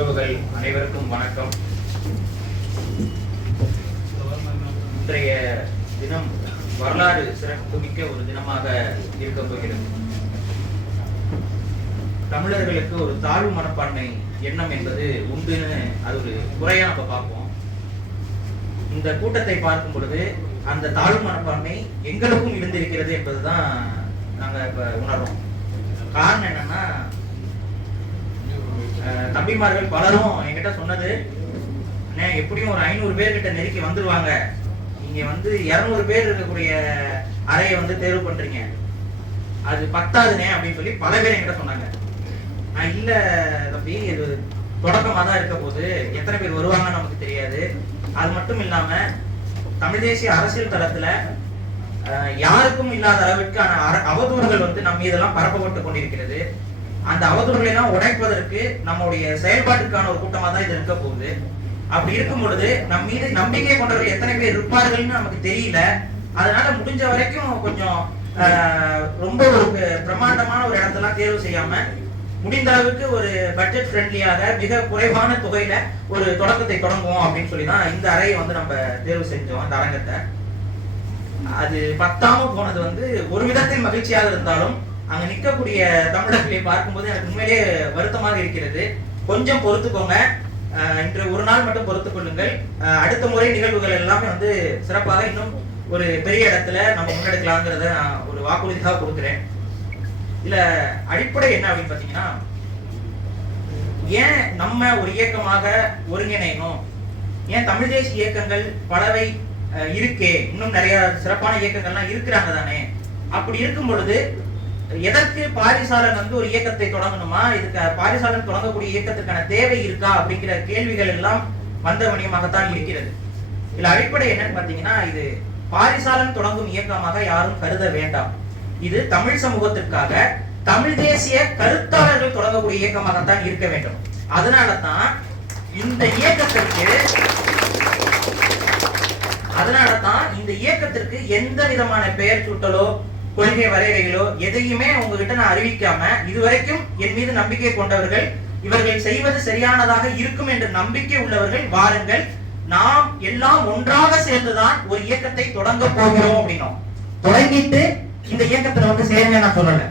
உறவுகள் அனைவருக்கும் வணக்கம். இன்றைய தினம் வரலாறு சிறப்புமிக்க ஒரு தினமாக இருக்க போகிறது. தமிழர்களுக்கு ஒரு தாழ்வு மனப்பான்மை எண்ணம் என்பது உண்டுன்னு அது ஒரு குறையா நம்ம பார்ப்போம். இந்த கூட்டத்தை பார்க்கும் பொழுது அந்த தாழ்வு மனப்பான்மை எங்களுக்கும் இருந்திருக்கிறது என்பதுதான் நாங்க இப்ப உணர்றோம். காரணம் என்னன்னா, தம்பிமார்கள் பலரும் என்கிட்ட சொன்னது, எப்படியும் ஒரு 500 பேர் கிட்ட நெருக்கி வந்துருவாங்க, நீங்க 200 பேர் இருக்கக்கூடிய அறையை தேர்வு பண்றீங்க, அது பத்தாதுனே அப்படின்னு சொல்லி பல பேர் என்கிட்ட சொன்னாங்க. நான் இல்ல தம்பி, இது தொடக்கமா தான் இருக்க போது, எத்தனை பேர் வருவாங்கன்னு நமக்கு தெரியாது. அது மட்டும் இல்லாம தமிழ் தேசிய அரசியல் தளத்துல யாருக்கும் இல்லாத அளவிற்கான அவதூறுகள் நம்ம இதெல்லாம் பரப்பப்பட்டு கொண்டிருக்கிறது. அந்த அவதூறுகளை எல்லாம் உடைப்பதற்கு நம்முடைய செயல்பாட்டுக்கான ஒரு கூட்டமா தான் இது இருக்க போகுது. அப்படி இருக்கும் பொழுது நம் மீது நம்பிக்கை கொண்டவர்கள் எத்தனை பேர் இருப்பார்கள்னு நமக்கு தெரியல. அதனால முடிஞ்ச வரைக்கும் கொஞ்சம் ரொம்ப ஒரு பிரமாண்டமான ஒரு இடத்தெல்லாம் தேர்வு செய்யாம முடிந்த அளவுக்கு ஒரு பட்ஜெட் ஃப்ரெண்ட்லியாக மிக குறைவான தொகையில ஒரு தொடக்கத்தை தொடங்குவோம் அப்படின்னு சொல்லி தான் இந்த அறையை நம்ம தேர்வு செஞ்சோம். அந்த அரங்கத்தை அது பத்தாம போனது ஒரு விதத்தில் மகிழ்ச்சியாக இருந்தாலும் அங்க நிற்கக்கூடிய தமிழர்களை பார்க்கும்போது எனக்கு உண்மையிலேயே வருத்தமாக இருக்கிறது. கொஞ்சம் பொறுத்துக்கோங்க, இன்று ஒரு நாள் மட்டும் பொறுத்துக் கொள்ளுங்கள். அடுத்த முறை நிகழ்வுகள் எல்லாமே சிறப்பாக இன்னும் ஒரு பெரிய இடத்துல நம்ம முன்னெடுக்கலாங்கிறத நான் ஒரு வாக்குறுதியாக கொடுக்குறேன். இதுல அடிப்படை என்ன அப்படின்னு பாத்தீங்கன்னா, ஏன் நம்ம ஒரு இயக்கமாக ஒருங்கிணைணும், ஏன் தமிழ் தேசிய இயக்கங்கள் பலவை இருக்கே, இன்னும் நிறைய சிறப்பான இயக்கங்கள்லாம் இருக்கிறாங்க தானே. அப்படி இருக்கும் பொழுது எதற்கு பாரிசாலன் ஒரு இயக்கத்தை தொடங்கணுமா, இதுக்கு பாரிசாலன் தொடங்கக்கூடிய இயக்கத்துக்கான தேவை இருக்கா அப்படிங்கிற கேள்விகள் எல்லாம் வந்த வணிகமாகத்தான் இருக்கிறது. இதுல அடிப்படை என்னன்னு பாத்தீங்கன்னா, இது பாரிசாலன் தொடங்கும் இயக்கமாக யாரும் கருத வேண்டாம். இது தமிழ் சமூகத்திற்காக தமிழ் தேசிய கருத்தாளர்கள் தொடங்கக்கூடிய இயக்கமாகத்தான் இருக்க வேண்டும். அதனாலதான் இந்த இயக்கத்திற்கு எந்த விதமான பெயர் சூட்டலோ கொள்கை வரையறைகளோ எதையுமே உங்ககிட்ட நான் அறிவிக்காம, இதுவரைக்கும் என் மீது நம்பிக்கை கொண்டவர்கள், இவர்கள் செய்வது சரியானதாக இருக்கும் என்று நம்பிக்கை உள்ளவர்கள் வாருங்கள், நாம் எல்லாம் ஒன்றாக சேர்ந்துதான் ஒரு இயக்கத்தை தொடங்க போகிறோம் அப்படின்னோம். தொடங்கிட்டு இந்த இயக்கத்துல சேருங்க நான் சொல்லல,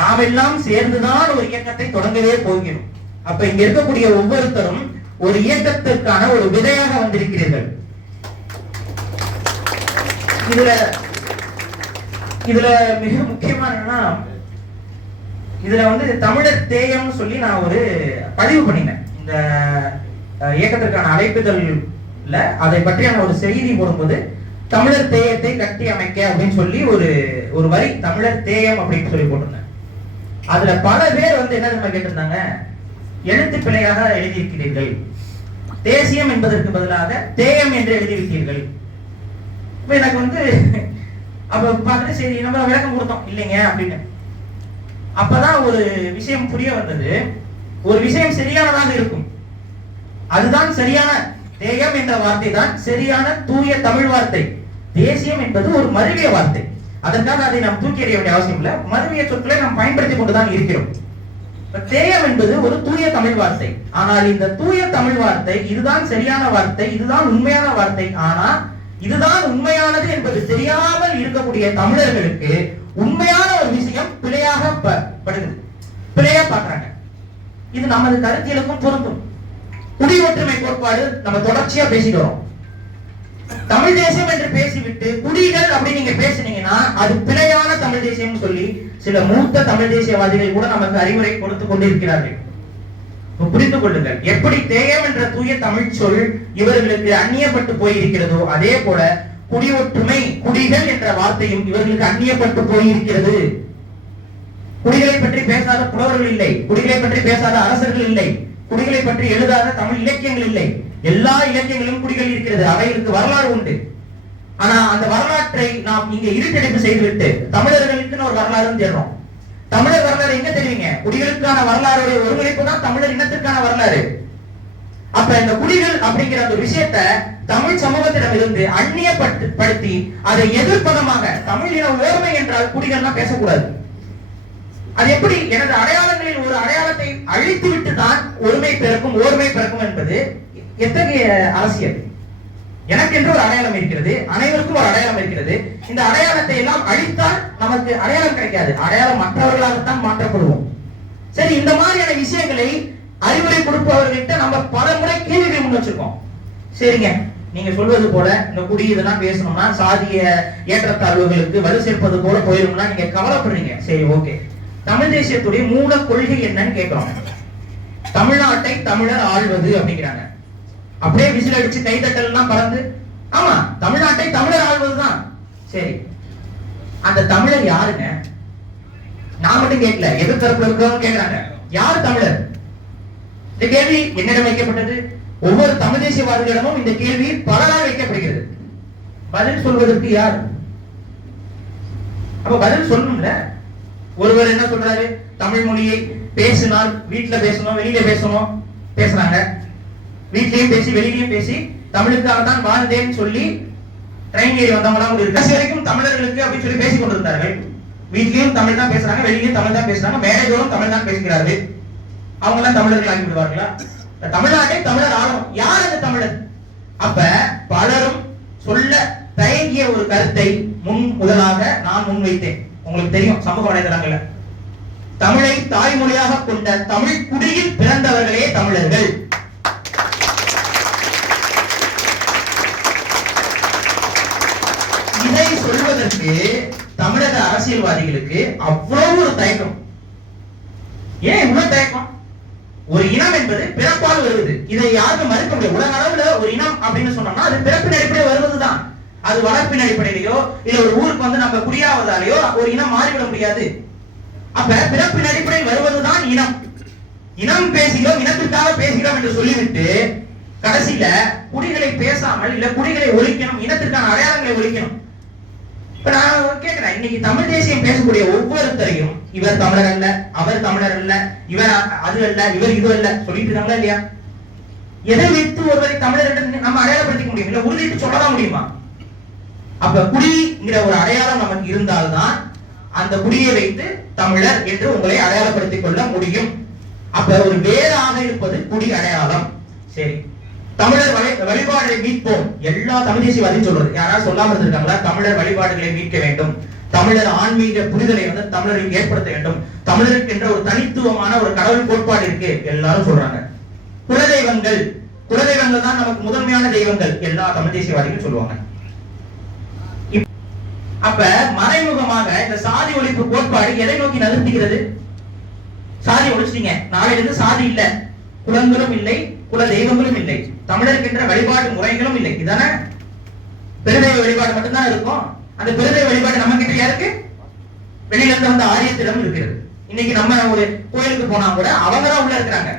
நாம் எல்லாம் சேர்ந்துதான் ஒரு இயக்கத்தை தொடங்கவே போகிறோம். அப்ப இங்க இருக்கக்கூடிய ஒவ்வொருத்தரும் ஒரு இயக்கத்திற்கான ஒரு விதையாக வந்திருக்கிறீர்கள். இதுல மிக முக்கியமான இதுல தமிழர் தேயம்னு சொல்லி நான் ஒரு பதிவு பண்ணினேன். இந்த இயக்கத்திற்கான அழைப்புதல்ல அதை பற்றியான ஒரு செய்தி போடும்போது, தமிழர் தேயத்தை கட்டி அமைக்க அப்படின்னு சொல்லி ஒரு வரி தமிழர் தேயம் அப்படின்னு சொல்லி போட்டிருந்தேன். அதுல பல பேர் என்ன கேட்டிருந்தாங்க, எழுத்து பிழையாக எழுதியிருக்கிறீர்கள், தேசியம் என்பதற்கு பதிலாக தேயம் என்று எழுதியிருக்கிறீர்கள். இப்ப எனக்கு அப்ப பார்த்துட்டு சரி நம்ம விளக்கம் கொடுத்தோம் இல்லைங்க அப்படின்னு. அப்பதான் ஒரு விஷயம் புரிய வந்தது. ஒரு விஷயம் சரியானதாக இருக்கும், அதுதான் சரியான தேயம் என்ற வார்த்தை தான் சரியான தூய தமிழ் வார்த்தை. தேசியம் என்பது ஒரு மருவிய வார்த்தை, அதற்காக அதை நாம் தூக்கி எறிய வேண்டிய அவசியம் இல்லை. மருவிய சொற்களை நாம் பயன்படுத்திக் கொண்டுதான் இருக்கிறோம். தேயம் என்பது ஒரு தூய தமிழ் வார்த்தை. ஆனால் இந்த தூய தமிழ் வார்த்தை இதுதான் சரியான வார்த்தை, இதுதான் உண்மையான வார்த்தை. ஆனா இதுதான் உண்மையானது என்பது தெரியாமல் இருக்கக்கூடிய தமிழர்களுக்கு உண்மையான ஒரு விஷயம் பிழையாக படுகிறது, பிழையா பாக்குறாங்க. இது நமது கருத்தியலுக்கும் பொருந்தும். குடி ஒற்றுமை கோட்பாடு நம்ம தொடர்ச்சியா பேசிட்டு வரோம். தமிழ் தேசியம் என்று பேசிவிட்டு குடிகள் அப்படி நீங்க பேசினீங்கன்னா அது பிழையான தமிழ் தேசியம் சொல்லி சில மூத்த தமிழ் தேசியவாதிகள் கூட நமக்கு அறிவுரை கொடுத்து கொண்டிருக்கிறார்கள். புரிந்து கொள்ளுங்கள், எப்படி தேயம் என்ற தூய தமிழ் சொல் இவர்களுக்கு அந்நியப்பட்டு போயிருக்கிறதோ, அதே போல குடி ஒற்றுமை குடிகள் என்ற வார்த்தையும் இவர்களுக்கு அந்நியப்பட்டு போயிருக்கிறது. குடிகளை பற்றி பேசாத புலவர்கள் இல்லை, குடிகளை பற்றி பேசாத அரசர்கள் இல்லை, குடிகளை பற்றி எழுதாத தமிழ் இலக்கியங்கள் இல்லை. எல்லா இலக்கியங்களும் குடிகள் இருக்கிறது, அவைகளுக்கு வரலாறு உண்டு. ஆனா அந்த வரலாற்றை நாம் இங்க இருட்டெடுப்பு செய்துவிட்டு தமிழர்களுக்கு ஒரு வரலாறு தேடுறோம். தமிழர் வரலாறு எங்க தெரியுங்க? குடிகளுக்கான வரலாறுடைய ஒருங்கிணைப்பு தான் தமிழர் இனத்திற்கான வரலாறு. அப்ப இந்த குடிகள் அப்படிங்கிற அந்த விஷயத்த தமிழ் சமூகத்திடம் இருந்து அந்நியப்படுத்தி அதை எதிர்ப்பதமாக தமிழ் இன ஓர்மை என்றால் குடிகள்லாம் பேசக்கூடாது. அது எப்படி? எனது அடையாளங்களில் ஒரு அடையாளத்தை அழித்து விட்டு தான் ஒருமை பிறக்கும் ஓர்மை பிறக்கும் என்பது எத்தகைய அரசியல்? எனக்கு என்று ஒரு அடையாளம் இருக்கிறது, அனைவருக்கும் ஒரு அடையாளம் இருக்கிறது. இந்த அடையாளத்தை எல்லாம் அழித்தால் நமக்கு அடையாளம் கிடைக்காது, அடையாளம் மற்றவர்களாகத்தான் மாற்றப்படுவோம். சரி, இந்த மாதிரியான விஷயங்களை அறிவுரை கொடுப்பவர்கிட்ட நம்ம பல முறை கேள்விகள் முன் வச்சிருக்கோம். சரிங்க, நீங்க சொல்வது போல இந்த குடி இதெல்லாம் பேசணும்னா சாதிய ஏற்றத்தாழ்வுகளுக்கு வலு சேர்ப்பது போல போயிரும்னா நீங்க கவலைப்படுறீங்க. சரி, ஓகே. தமிழ் தேசியத்துடைய மூல கொள்கை என்னன்னு கேட்கிறோம். தமிழ்நாட்டை தமிழர் ஆள்வது அப்படிங்கிறாங்க. அப்படியே விசில் அடிச்சு கைதட்டல் எல்லாம் பறந்து, ஆமா, தமிழ்நாட்டை தமிழர் ஆள்வதுதான். சரி, அந்த தமிழர் யாருங்க? நான் மட்டும் கேட்கல, எதிர்த்தரப்புல இருக்கிறவங்க கேட்கிறாங்க, யார் தமிழர்? இந்த கேள்வி என்னிடம் வைக்கப்பட்டது. ஒவ்வொரு தமிழ் தேசியவாதிகளிடமும் இந்த கேள்வி பலரால் வைக்கப்படுகிறது. பதில் சொல்வதற்கு யார்? அப்ப பதில் சொல்லணும்ல. ஒருவர் என்ன சொல்றாரு, தமிழ் மொழியை பேசினால் வீட்டுல பேசணும், வெளியில பேசணும், பேசுறாங்க. வீட்லயும் பேசி வெளியிலயும் பேசி தமிழுக்காக தான் வாழ்ந்தேன்னு சொல்லி ட்ரெயின் ஏறி வந்தவங்களாம் இருக்கு. கடைசி வரைக்கும் தமிழர்களுக்கு அப்படின்னு சொல்லி பேசிக் கொண்டிருந்தார்கள். வீட்லயும் தமிழ் தான் பேசுறாங்க, வெளியிலயும் தமிழ் தான் பேசுறாங்க, மேரேஜோடும் தமிழ் தான் பேசுகிறார்கள். அவங்க எல்லாம் தமிழர்கள் ஆகி விடுவார்களா? தமிழ்நாட்டை தமிழர் ஆளும். யார் அந்த தமிழர்? அப்ப பலரும் சொல்ல தயங்கிய ஒரு கருத்தை முதலாக நான் முன்வைத்தேன். உங்களுக்கு தெரியும், சமூக வலைதளங்கள்ல தமிழை தாய்மொழியாக கொண்ட தமிழ் குடியில் பிறந்தவர்களே தமிழர்கள். இதை சொல்வதற்கு தமிழக அரசியல்வாதிகளுக்கு அவ்வளவு ஒரு தயக்கம். ஏன் இவ்வளவு தயக்கம்? ஒரு இனம் என்பது பிறப்பால் வருவது, இதை யாருக்கும் மறுக்க முடியாது. உலக அளவுல ஒரு இனம் அப்படின்னு சொன்னோம்னா அது பிறப்பின் அடிப்படையில் வருவதுதான். அது வளர்ப்பின் அடிப்படையிலயோ இல்ல ஒரு ஊருக்கு வந்து நம்ம குடியாவதாலேயோ ஒரு இனம் மாறிவிட முடியாது. அப்ப பிறப்பின் அடிப்படையில் வருவதுதான் இனம். இனம் பேசுகிறோம், இனத்திற்காக பேசுகிறோம் என்று சொல்லிவிட்டு கடைசியில குடிகளை பேசாமல் இல்ல குடிகளை ஒழிக்கணும், இனத்திற்கான அடையாளங்களை ஒழிக்கணும். இப்ப நான் கேட்கிறேன், இன்னைக்கு தமிழ் தேசியம் பேசக்கூடிய ஒவ்வொருத்தரையும் இவர் தமிழர் அல்ல, அவர் தமிழர் அல்ல, இவர் அது அல்ல, இவர் இது அல்ல சொல்லிட்டு இருக்காங்களா இல்லையா? எதை வைத்து ஒருவரை தமிழர் என்று நம்ம அடையாளப்படுத்திக்க முடியும்? இல்ல உறுதிட்டு சொல்லதான் முடியுமா? அப்ப குடிங்கிற ஒரு அடையாளம் நமக்கு இருந்தால்தான் அந்த குடியை வைத்து தமிழர் என்று உங்களை அடையாளப்படுத்திக் கொள்ள முடியும். அப்ப ஒரு வேறாக இருப்பது குடி அடையாளம். சரி, தமிழர் வழிபாடுகளை மீட்போம். எல்லா தமிழ் தேசியவாதியும் சொல்றது. யாராவது சொல்லாம இருந்திருக்காங்களா? தமிழர் வழிபாடுகளை மீட்க வேண்டும், தமிழர் ஆன்மீக புரிதலை வந்து தமிழருக்கு ஏற்படுத்த வேண்டும், தமிழருக்கு என்ற ஒரு தனித்துவமான ஒரு கடவுள் கோட்பாடு இருக்கு, எல்லாரும் சொல்றாங்க. குலதெய்வங்கள், குலதெய்வங்கள் தான் நமக்கு முதன்மையான தெய்வங்கள், எல்லா தமிழ் தேசியவாதிகளும் சொல்லுவாங்க. அப்ப மறைமுகமாக இந்த சாதி ஒழிப்பு கோட்பாடு எதை நோக்கி நகர்த்துகிறது? சாதி ஒழிச்சிட்டீங்க, நாளையிலிருந்து சாதி இல்ல, குலங்களும் இல்லை, குல தெய்வங்களும் இல்லை, தமிழருக்கு என்ற வழிபாடு முறைகளும் இல்லை. இதானே? பெருதெய்வ வழிபாடு மட்டும்தான் இருக்கும். அந்த பெருதெய்வ வழிபாடு நம்ம கிட்ட யாருக்கு? வெளியில இருந்து வந்த ஆரியத்திடம் இருக்கிறது. இன்னைக்கு நம்ம ஒரு கோயிலுக்கு போனா கூட அவங்க தான் உள்ள இருக்கிறாங்க.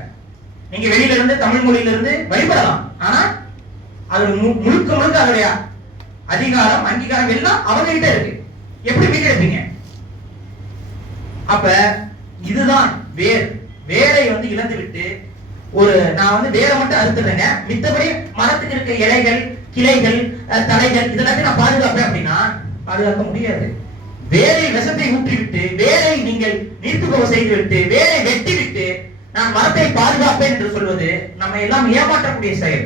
நீங்க வெளியில இருந்து தமிழ் மொழியில இருந்து வழிபடலாம், ஆனா அது முழுக்க முழுக்க அதோடைய அதிகாரம் அங்கீகாரம் எல்லாம் அவங்க கிட்ட இருக்கு. எப்படி மீட்டெடுப்பீங்க? அப்ப இதுதான் வேரை வந்து இழந்து விட்டு ஒரு நான் வந்து வேரை மட்டும் அறுத்துறேங்க, மித்தபடி மரத்துக்கு இருக்க இலைகள் கிளைகள் தலைகள் இதெல்லாத்தையும் நான் பாதுகாப்பேன் அப்படின்னா பாதுகாக்க முடியாது. வேரை விஷத்தை ஊற்றிவிட்டு வேரை நீங்கள் நீர்த்து போக செய்துவிட்டு வேரை வெட்டி விட்டு நான் மரத்தை பாதுகாப்பேன் என்று சொல்வது நம்ம எல்லாம் ஏமாற்றக்கூடிய செயல்.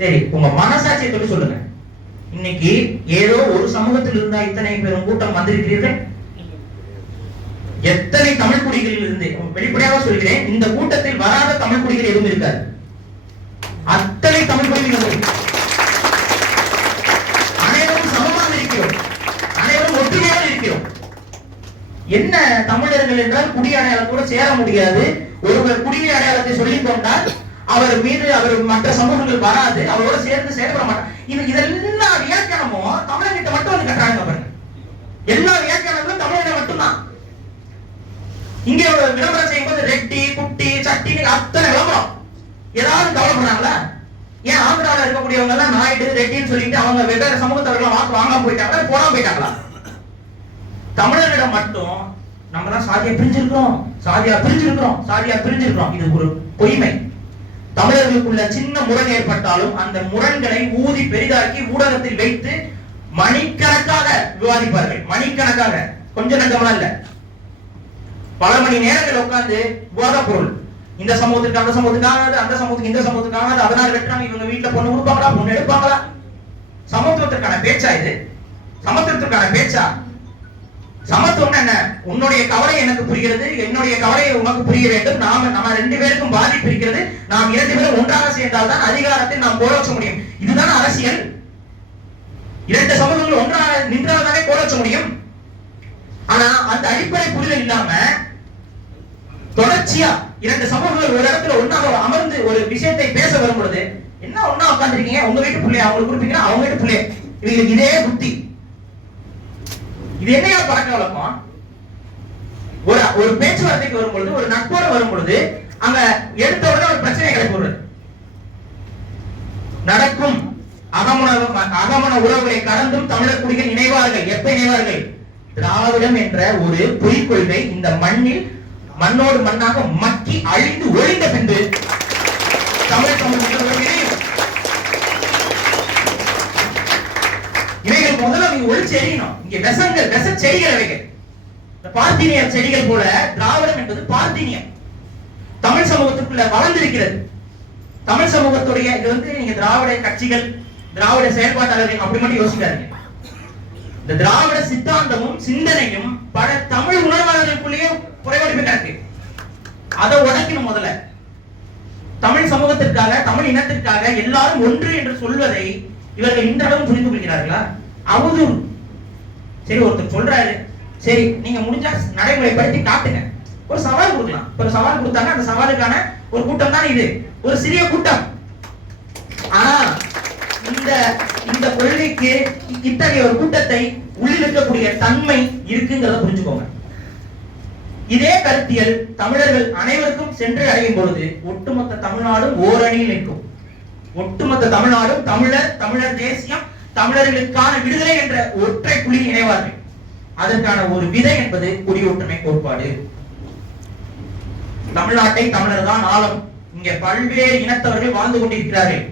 சரி, உங்க மனசாட்சியை தொட்டு சொல்லுங்க. இன்னைக்கு ஏதோ ஒரு சமூகத்தில் இருந்தா இத்தனை பெரும் கூட்டம் வந்திருக்கிறீர்கள். எத்தனை தமிழ் குடிகளில் இருந்து வெளிப்படையாக சொல்கிறேன், இந்த கூட்டத்தில் வராத தமிழ் குடிகள் எதுவும் இருக்காது. அத்தனை தமிழ் குடிகள் அனைவரும் சமமாக இருக்கிறோம், அனைவரும் ஒற்றுமையாக இருக்கிறோம். என்ன தமிழர்கள் என்றால் குடி அடையாளத்தோடு சேர முடியாது. ஒருவர் குடி அடையாளத்தை சொல்லிக் கொண்டால் அவர் மீது அவர் மற்ற சமூகங்கள் வராது, அவரோட சேர்ந்து செயல்பட மாட்டார். இதெல்லாம் வியாக்கியானமும் தமிழர்கிட்ட மட்டும் வந்து கட்டுறாங்க பாருங்க. எல்லா வியாக்கியானங்களும் தமிழக மட்டும்தான். இங்க விளம்பரம் செய்யும் போது ரெட்டி குட்டி சட்டி அத்தனை விளம்பரம். ஏதாவது கவலைப்படுறாங்களா? ஏன் ஆந்திராவில் இருக்கக்கூடியவங்க எல்லாம் நாயுடு ரெட்டின்னு சொல்லிட்டு அவங்க வெவ்வேறு சமூகத்தவர்கள் வாக்கு வாங்காம போயிட்டாங்களா, போடாம போயிட்டாங்களா? தமிழர்களிடம் மட்டும் நம்ம தான் சாதியா பிரிஞ்சிருக்கிறோம், சாதியா பிரிஞ்சிருக்கிறோம், சாதியா பிரிஞ்சிருக்கிறோம். இது ஒரு பொய்மை. தமிழர்களுக்குள்ள சின்ன முரண் ஏற்பட்டாலும் அந்த முரண்களை ஊதி பெரிதாக்கி ஊடகத்தில் வைத்து மணிக்கணக்காக விவாதிப்பார்கள். மணிக்கணக்காக, கொஞ்சம் நெஞ்சமா இல்ல, பல மணி நேரங்கள் உட்கார்ந்து போதைப் பொருள் இந்த சமூகத்துக்கு அந்த சமூகத்துக்காக, அந்த சமூகத்துக்கு இந்த சமூகத்துக்காக, அதனால வெட்டுறாங்க, இவங்க வீட்டுல பொண்ணு கொடுப்பாங்களா, பொண்ணு எடுப்பாங்களா? சமத்துவத்திற்கான பேச்சா இது? சமத்துவத்திற்கான பேச்சா? சமத்துவம் என்ன? உன்னுடைய கவலை எனக்கு புரிகிறது, என்னுடைய கவலை உனக்கு புரிய வேண்டும், நம்ம ரெண்டு பேருக்கும் பாதிப்பு இருக்கிறது, நாம் இரண்டு பேரும் ஒன்றாக சேர்ந்தால் தான் அதிகாரத்தில் நாம் கோலோச்ச முடியும். இதுதான் அரசியல். இரண்டு சமூகங்கள் ஒன்றாக நின்றால்தானே கோலோச்ச முடியும். ஆனா அந்த அடிப்படை புரிதல் இல்லாம தொடர்ச்சியா இரண்டு சமூகங்கள் ஒரு இடத்துல ஒன்னாக அமர்ந்து ஒரு விஷயத்தை பேச வரும் பொழுது, என்ன ஒன்னா உட்காந்துருக்கீங்க, உங்க வீட்டு பிள்ளைய அவங்களுக்கு கொடுப்பீங்கன்னா அவங்க வீட்டு பிள்ளைய, இவங்களுக்கு இதே புத்தி. இது என்னையா பழக்க வழக்கம்? ஒரு பேச்சுவார்த்தைக்கு வரும்பொழுது, ஒரு நட்போடு வரும்பொழுது அங்க எடுத்த உடனே ஒரு பிரச்சனை கிளப்பி நடக்கும். அகமன உறவுகளை கடந்தும் தமிழர் குடிகள் இணைவார்கள். எப்ப இணைவார்கள்? திராவிடம் என்ற ஒரு பொய் கொள்கை இந்த மண்ணில் மண்ணோடு மண்ணாக மக்கி அழிந்து ஒழிந்த பின்பு தமிழ் இவைகள் முதல்ல நீங்க ஒழிச்சு எறியணும். இங்க விஷ செடிகள் வைக்க பார்த்தீனிய செடிகள் போல திராவிடம் என்பது பார்த்தீனியம் தமிழ் சமூகத்துக்குள்ள வளர்ந்திருக்கிறது. தமிழ் சமூகத்துடைய இது நீங்க திராவிட கட்சிகள், திராவிட செயல்பாட்டாளர்கள் அப்படி மட்டும் யோசிக்காதீங்க. இந்த திராவிட சித்தாந்தமும் சிந்தனையும் பல தமிழ் உணர்வாளர்களுக்குள்ளேயே குறைபாடு கிடக்கு. அதை உடைக்கணும். முதல்ல தமிழ் சமூகத்திற்காக, தமிழ் இனத்திற்காக எல்லாரும் ஒன்று என்று சொல்வதை இவர்கள் இன்றளவும் புரிந்து கொள்கிறார்களா? அவதூறு. சரி, ஒருத்தர் சொல்றாரு, சரி நீங்க முடிஞ்சா நடைமுறைப்படுத்தி காட்டுங்க. ஒரு சவால் கொடுக்கலாம். ஒரு சவால் கொடுத்தாங்க, அந்த சவாலுக்கான ஒரு கூட்டம் தான் இது, ஒரு சிறிய கூட்டம். ஆனா இந்த கொள்கைக்கு இத்தகைய ஒரு கூட்டத்தை உள்ளிருக்கக்கூடிய தன்மை இருக்குங்கிறத புரிஞ்சுக்கோங்க. இதே கருத்தியல் தமிழர்கள் அனைவருக்கும் சென்று அடையும் பொழுது ஒட்டுமொத்த தமிழ்நாடும் ஓரணியில் நிற்கும். ஒட்டுமொத்த தமிழ்நாடும் தமிழர் தேசியம், தமிழர்களுக்கான விடுதலை என்ற ஒற்றை புள்ளி இணைவார்கள். அதற்கான ஒரு விதை என்பது குடியொற்றுமை கோட்பாடு. தமிழ்நாட்டை தமிழர் தான் ஆளும். இங்க பல்வேறு இனத்தவர்கள் வாழ்ந்து கொண்டிருக்கிறார்கள்.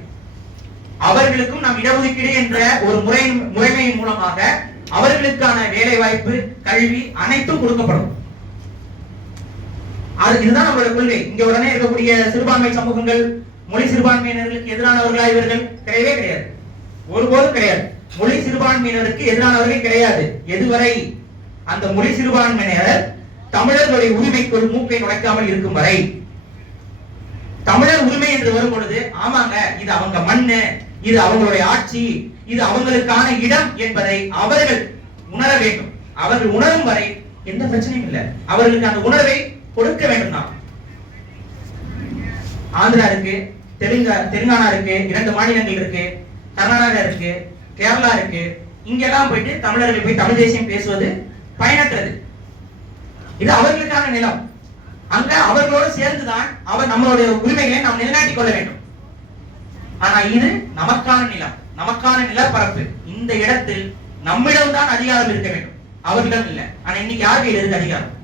அவர்களுக்கும் நாம் இடஒதுக்கீடு என்ற ஒரு முறைமையின் மூலமாக அவர்களுக்கான வேலை வாய்ப்பு, கல்வி அனைத்தும் கொடுக்கப்படும். இதுதான் நம்மளுடைய கொள்கை. இங்க உடனே இருக்கக்கூடிய சிறுபான்மை சமூகங்கள், மொழி சிறுபான்மையினர்களுக்கு எதிரானவர்களா இவர்கள் கிடையவே கிடையாது, ஒருபோதும் கிடையாது. மொழி சிறுபான்மையினருக்கு எதிரானவர்கள் கிடையாது. எதுவரை அந்த மொழி சிறுபான்மையினர் தமிழர்களுடைய உரிமைக்குள் மூக்கை நுழைக்காமல் இருக்கும் வரை. தமிழர் உரிமை என்று வரும் பொழுது, ஆமாங்க இது அவங்க மண்ணு, இது அவங்களுடைய ஆட்சி, இது அவங்களுக்கான இடம் என்பதை அவர்கள் உணர வேண்டும். அவர்கள் உணரும் வரை எந்த பிரச்சனையும் இல்லை. அவர்களுக்கு அந்த உணர்வை கொடுக்க வேண்டும். தான் ஆந்திரா இருக்கு, தெலுங்கானா இருக்கு, 2 மாநிலங்கள் இருக்கு, கர்நாடகா இருக்கு, கேரளா இருக்கு. இங்கெல்லாம் போயிட்டு தமிழர்கள் போய் தமிழ் தேசியம் பேசுவது பயனற்றது. இது அவர்களுக்கான நிலம். அங்க அவர்களோடு சேர்ந்துதான் நம்மளுடைய உரிமைகளை நாம் நிலைநாட்டிக் கொள்ள வேண்டும். ஆனா இது நமக்கான நிலம், நமக்கான நிலப்பரப்பு. இந்த இடத்தில் நம்மிடம் தான் அதிகாரம் இருக்க வேண்டும், அவர்களிடம் இல்லை. ஆனா இன்னைக்கு யார் கையில் இருக்கு அதிகாரம்?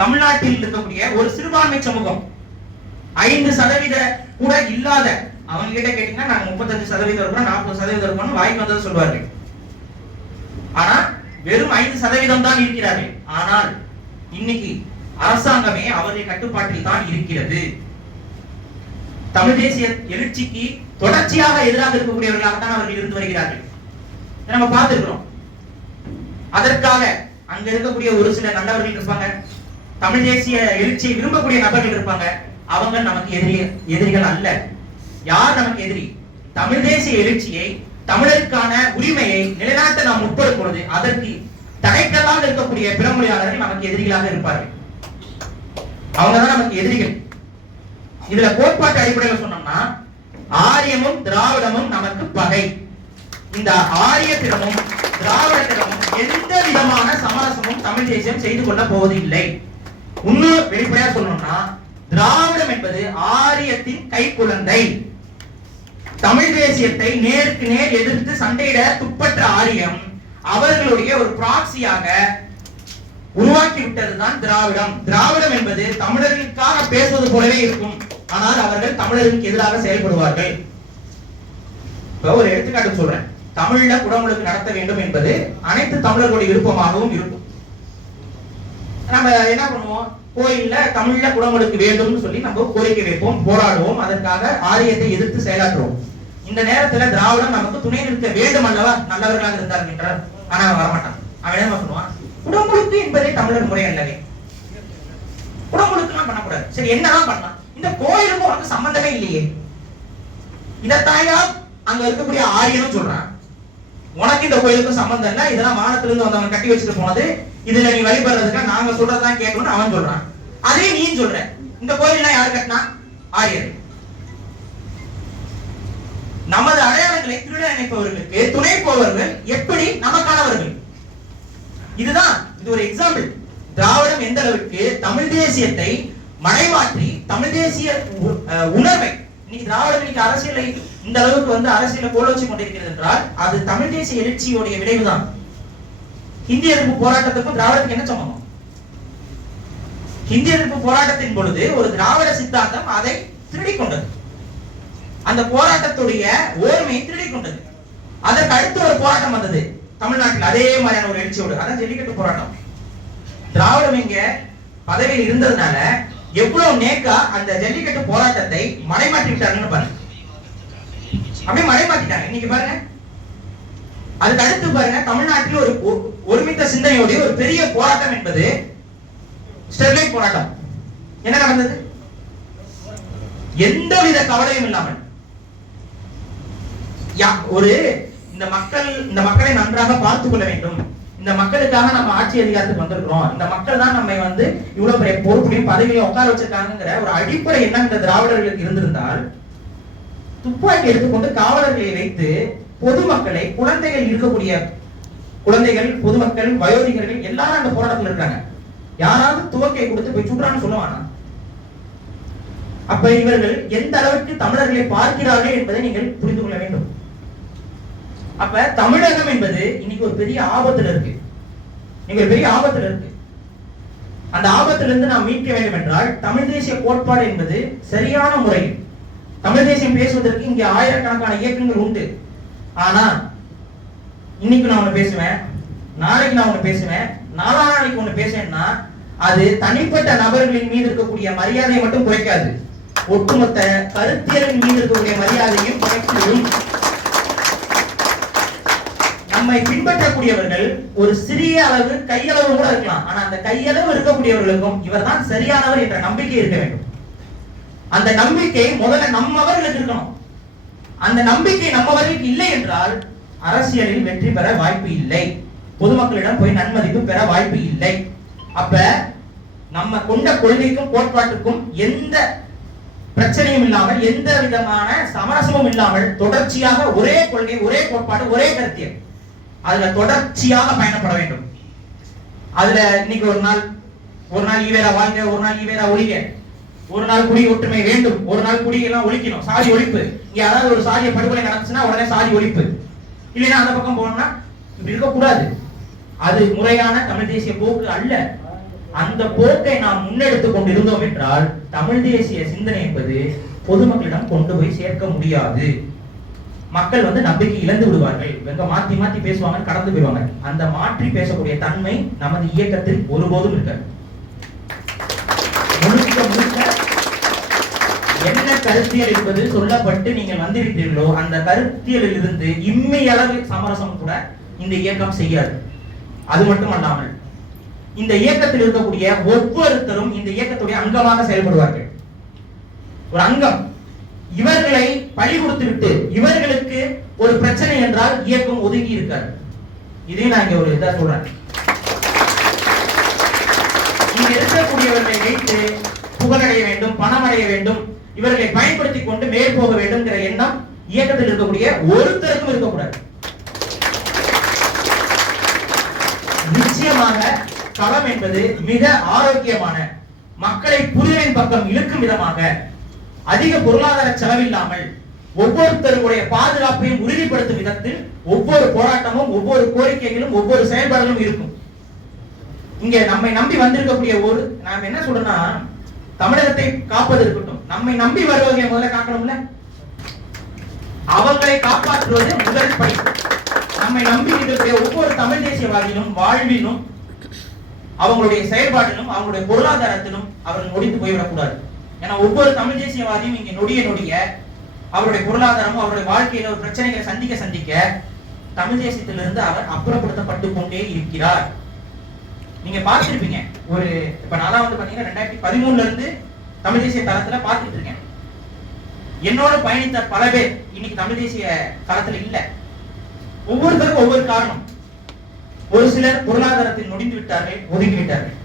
தமிழ்நாட்டில் இருக்கக்கூடிய ஒரு சிறுபான்மை சமூகம் 5% கூட இல்லாத, அவங்க கிட்ட கேட்டீங்கன்னா நாங்க 35% இருக்கோம், 40% இருக்கோம் வாய்க்கு வந்ததை சொல்வார்கள். ஆனா வெறும் 5% தான் இருக்கிறார்கள். ஆனால் இன்னைக்கு அரசாங்கமே அவர்கள் கட்டுப்பாட்டில் தான் இருக்கிறது. தமிழ் தேசிய எழுச்சிக்கு தொடர்ச்சியாக எதிராக இருக்கக்கூடியவர்களாக தான் அவர்கள் இருந்து வருகிறார்கள். நம்ம பார்த்திருக்கிறோம். அதற்காக அங்க இருக்கக்கூடிய ஒரு சில நல்லவர்கள் இருப்பாங்க, தமிழ் தேசிய எழுச்சியை விரும்பக்கூடிய நபர்கள் இருப்பாங்க. அவங்க நமக்கு எதிரிகள் அல்ல. யார் நமக்கு எதிரி? தமிழ் தேசிய எழுச்சியை, தமிழருக்கான உரிமையை நிலைநாட்ட நாம் முற்படும் பொழுது அதற்கு தடைக்கல்லாக இருக்கக்கூடிய பிறமொழியாளர்கள் நமக்கு எதிரிகளாக இருப்பார்கள். அவங்கதான் நமக்கு எதிரிகள். இதுல கோட்பாட்டு அடிப்படையில் சொன்னோம்னா, ஆரியமும் திராவிடமும் நமக்கு பகை. இந்த ஆரியத்திடமும் திராவிடத்திடமும் எந்த விதமான சமரசமும் தமிழ் தேசியம் செய்து கொள்ள போவது இல்லை. இன்னும் வெளிப்படையா சொல்லணும்னா, திராவிடம் என்பது ஆரியத்தின் கைக்குழந்தை. தமிழ் தேசியத்தை நேருக்கு நேர் எதிர்த்து சண்டையிட துப்பற்ற ஆரியம் அவர்களுடைய ஒரு பிராக்சியாக உருவாக்கி விட்டதுதான் திராவிடம். திராவிடம் என்பது தமிழர்களுக்காக பேசுவது போலவே இருக்கும், ஆனால் அவர்கள் தமிழர்களுக்கு எதிராக செயல்படுவார்கள். ஒரு எடுத்துக்காட்டு சொல்றேன். தமிழ்ல குடமுழுக்கு நடத்த வேண்டும் என்பது அனைத்து தமிழர்களுடைய விருப்பமாகவும் இருக்கும். நம்ம என்ன பண்ணுவோம்? கோயில்ல தமிழ்ல குடமுழுக்கு வேண்டும்னு சொல்லி நம்ம கோரிக்கை வைப்போம், போராடுவோம், அதற்காக ஆரியத்தை எதிர்த்து செயலாற்றுவோம். இந்த நேரத்துல திராவிடம் நமக்கு துணை நிற்க வேண்டும் அல்லவா, நல்லவர்களாக இருந்தார் என்றார். ஆனா அவன் வரமாட்டான். அவன் என்ன சொல்லுவான், குடமுழுக்கு என்பதே தமிழர் முறை அல்லவே, குடமுழுக்கு எல்லாம் பண்ணக்கூடாது. சரி, என்னதான் பண்ணலாம், இந்த கோயிலுக்கும் உனக்கு சம்பந்தமே இல்லையே, இதத்தாயா அங்க இருக்கக்கூடிய ஆரியனும் சொல்றான், உனக்கு இந்த கோயிலுக்கும் சம்பந்தம் இல்ல, இதெல்லாம் வானத்துல இருந்து வந்தவன் கட்டி வச்சுட்டு போனது, இதுல நீ வழிபடுறதுக்கு நாங்க சொல்றதான் கேட்கணும்னு அவன் சொல்றான். அதே நீ சொல்ற இந்த கோயில்லாம் யாரு கட்டினா, ஆரியர். நமது அடையாளங்களை திருட நினைப்பவர்களுக்கு துணை போவர்கள் எப்படி நமக்கானவர்கள். இதுதான், இது ஒரு எக்ஸாம்பிள். திராவிடம் எந்த அளவுக்கு தமிழ் தேசியத்தை மடைமாற்றி தமிழ் தேசிய உணர்வை, இன்னைக்கு திராவிடம் இன்னைக்கு அரசியலை இந்த அளவுக்கு அரசியலை போல வச்சு கொண்டிருக்கிறது என்றால் அது தமிழ் தேசிய எழுச்சியோடைய விளைவுதான். இந்திய எதிர்ப்பு போராட்டத்துக்கும் திராவிடத்துக்கு என்ன சம்பந்தம்? இந்திய எதிர்ப்பு போராட்டத்தின் பொழுது ஒரு திராவிட சித்தாந்தம் அதை திருடிக் கொண்டது, அந்த போராட்டத்துடைய ஓர்மையை திருடிக் கொண்டது. அதற்கு அடுத்து ஒரு போராட்டம் வந்தது தமிழ்நாட்டில், அதே மாதிரியான ஒரு எழுச்சியோடு, அதான் ஜல்லிக்கட்டு போராட்டம். திராவிடம் இங்க பதவியில் இருந்ததுனால எவ்வளவு நேக்கா அந்த ஜல்லிக்கட்டு போராட்டத்தை மடைமாற்றி விட்டாங்கன்னு பாருங்க. அப்படியே மடைமாற்றிட்டாங்க. இன்னைக்கு பாருங்க, அதுக்கு அடுத்து பாருங்க, தமிழ்நாட்டில் ஒரு ஒருமித்த சிந்தனையோடைய ஒரு பெரிய போராட்டம் என்பது ஸ்டெர்லைட் போராட்டம். என்ன நடந்தது? எந்தவித கவலையும் இல்லாமல் ஒரு இந்த மக்களை நன்றாக பார்த்துக் கொள்ள வேண்டும், இந்த மக்களுக்காக நம்ம ஆட்சி அதிகாரத்துக்கு வந்திருக்கிறோம், இந்த மக்கள் தான் நம்ம இவ்வளவு பெரிய பொறுப்புலையும் பதவியிலையும் உட்கார வச்சிருக்காங்கிற ஒரு அடிப்படை என்ன இந்த திராவிடர்களுக்கு இருந்திருந்தால், துப்பாக்கி எடுத்துக்கொண்டு காவலர்களை வைத்து பொதுமக்களை, குழந்தைகள் இருக்கக்கூடிய குழந்தைகள், பொதுமக்கள், வயோதிகர்கள் எல்லாரும் அந்த போராட்டத்தில் இருக்காங்க. யாராவது துவக்கை கொடுத்து போய் சுடுறான்னு சொல்லுவானா? அப்ப இவர்கள் எந்த அளவுக்கு தமிழர்களை பார்க்கிறார்கள் என்பதை நீங்கள் புரிந்து கொள்ள வேண்டும். அப்ப தமிழகம் என்பது இன்னைக்கு ஒரு பெரிய ஆபத்துல இருக்கு, நீங்க ஒரு பெரிய ஆபத்துல இருக்கு. அந்த ஆபத்திலிருந்து நாம் மீட்க வேண்டும் என்றால் தமிழ் தேசிய கோட்பாடு என்பது சரியான முறையில், தமிழ் தேசியம் பேசுவதற்கு இங்கே ஆயிரக்கணக்கான இயக்கங்கள் உண்டு. ஆனா இன்னைக்கு நான் ஒண்ணு பேசுவேன், நாளைக்கு நான் ஒண்ணு பேசுவேன், நாளைக்கு ஒண்ணு பேசுவேன்னா அது தனிப்பட்ட நபர்களின் மீது இருக்கக்கூடிய மரியாதையை மட்டும் குறைக்காது, ஒட்டுமொத்த கருத்தியலின் மீது இருக்கக்கூடிய மரியாதையும் குறைக்கும். நம்மை பின்பற்றக்கூடியவர்கள் ஒரு சிறிய அளவு கையளவு கூட இருக்கலாம், ஆனா அந்த கையளவு இருக்கக்கூடியவர்களுக்கும் இவர்தான் சரியானவர் என்ற நம்பிக்கை இருக்க வேண்டும். அந்த நம்பிக்கை முதல்ல நம்மவர்களுக்கு இருக்கணும். அந்த நம்பிக்கை நம்மவர்களுக்கு இல்லை என்றால் அரசியலில் வெற்றி பெற வாய்ப்பு இல்லை, பொதுமக்களிடம் போய் நன்மதிப்பு பெற வாய்ப்பு இல்லை. அப்ப நம்ம கொண்ட கொள்கைக்கும் கோட்பாட்டுக்கும் எந்த பிரச்சனையும் இல்லாமல், எந்த விதமான சமரசமும் இல்லாமல் தொடர்ச்சியாக ஒரே கொள்கை, ஒரே கோட்பாடு, ஒரே கருத்தியல், அதுல தொடர்ச்சியாக பயணப்பட வேண்டும். அதுல இன்னைக்கு ஒரு நாள் ஈவேரா வாழ்க, ஒரு நாள் ஈவேரா ஒழிக, ஒரு நாள் குடி ஒற்றுமை வேண்டும், ஒரு நாள் குடி எல்லாம் ஒழிக்கணும், சாதி ஒழிப்பு. இங்க யாராவது ஒரு சாதிய படுகொலை நடந்துச்சுன்னா உடனே சாதி ஒழிப்பு, இல்லைன்னா அந்த பக்கம் போனோம்னா இப்படி இருக்கக்கூடாது. அது முறையான தமிழ் தேசிய போக்கு அல்ல. அந்த போக்கை நாம் முன்னெடுத்துக் கொண்டிருந்தோம் என்றால் தமிழ் தேசிய சிந்தனை என்பது பொதுமக்களிடம் கொண்டு போய் சேர்க்க முடியாது. மக்கள் நம்பிக்கை இழந்து விடுவார்கள், மாத்தி மாத்தி பேசுவாங்க, கடந்து போயிடுவாங்க. அந்த மாற்றி பேசக்கூடிய தன்மை நமது இயக்கத்தில் ஒருபோதும் இருக்காது. முழுக்க முழுக்க என்ன கருத்தியல் என்பது சொல்லப்பட்டு நீங்கள் வந்திருக்கிறீர்களோ அந்த கருத்தியலில் இருந்து இம்மை அளவு சமரசம் கூட இந்த இயக்கம் செய்யாது. அது மட்டுமல்லாமல் இந்த இயக்கத்தில் இருக்கக்கூடிய ஒவ்வொருத்தரும் இந்த இயக்கத்துடைய அங்கமாக செயல்படுவார்கள். ஒரு அங்கம். இவர்களை பழி கொடுத்து விட்டு இவர்களுக்கு ஒரு பிரச்சனை என்றால் இயக்கம் ஒதுங்கி இருக்காது. இதையும் நான் இங்க ஒரு இதா சொல்றேன். இங்க இருக்கக்கூடியவர்களை வைத்து புகழடைய வேண்டும், பணம் அடைய வேண்டும், இவர்களை பயன்படுத்திக் கொண்டு மேல் போக வேண்டும் என்கிற எண்ணம் இயக்கத்தில் இருக்கக்கூடிய ஒருத்தருக்கும் இருக்கக்கூடாது. நிச்சயமாக களம் என்பது மிக ஆரோக்கியமான, மக்களை புரிதலின் பக்கம் இழுக்கும் விதமாக, அதிக பொருளாதார செலவில்லாமல் ஒவ்வொருத்தருடைய பாதுகாப்பையும் உறுதிப்படுத்தும் விதத்தில் ஒவ்வொரு போராட்டமும், ஒவ்வொரு கோரிக்கைகளும், ஒவ்வொரு செயல்பாடுகளும் இருக்கும். இங்க நம்மை நம்பி வந்திருக்கக்கூடிய நாம் என்ன சொல்றோம்னா, தமிழகத்தை காப்பது இருக்கட்டும், நம்மை நம்பி வருவதை முதல்ல காக்கணும்ல, அவர்களை காப்பாற்றுவது முதல் படி. நம்மை நம்பி இருக்கக்கூடிய ஒவ்வொரு தமிழ் தேசியவாதியிலும் வாழ்விலும் அவங்களுடைய செயல்பாட்டிலும் அவங்களுடைய பொருளாதாரத்திலும் அவர்கள் நொடித்து போய்விடக்கூடாது. ஏன்னா ஒவ்வொரு தமிழ் தேசியவாதியும் இங்க நொடிய அவருடைய பொருளாதாரமும் அவருடைய வாழ்க்கையில ஒரு பிரச்சனைகளை சந்திக்க தமிழ் தேசியத்திலிருந்து அவர் அப்புறப்படுத்தப்பட்டு கொண்டே இருக்கிறார். நீங்க பார்த்திருப்பீங்க. ஒரு இப்ப நான் வந்து பாத்தீங்கன்னா 2013 இருந்து தமிழ் தேசிய தளத்துல பார்த்துட்டு இருக்கேன். என்னோட பயணித்த பல பேர் இன்னைக்கு தமிழ் தேசிய தளத்துல இல்ல. ஒவ்வொருத்தருக்கும் ஒவ்வொரு காரணம். ஒரு சிலர் பொருளாதாரத்தில் நொடிந்து விட்டார்கள், ஒதுங்கி விட்டார்கள்.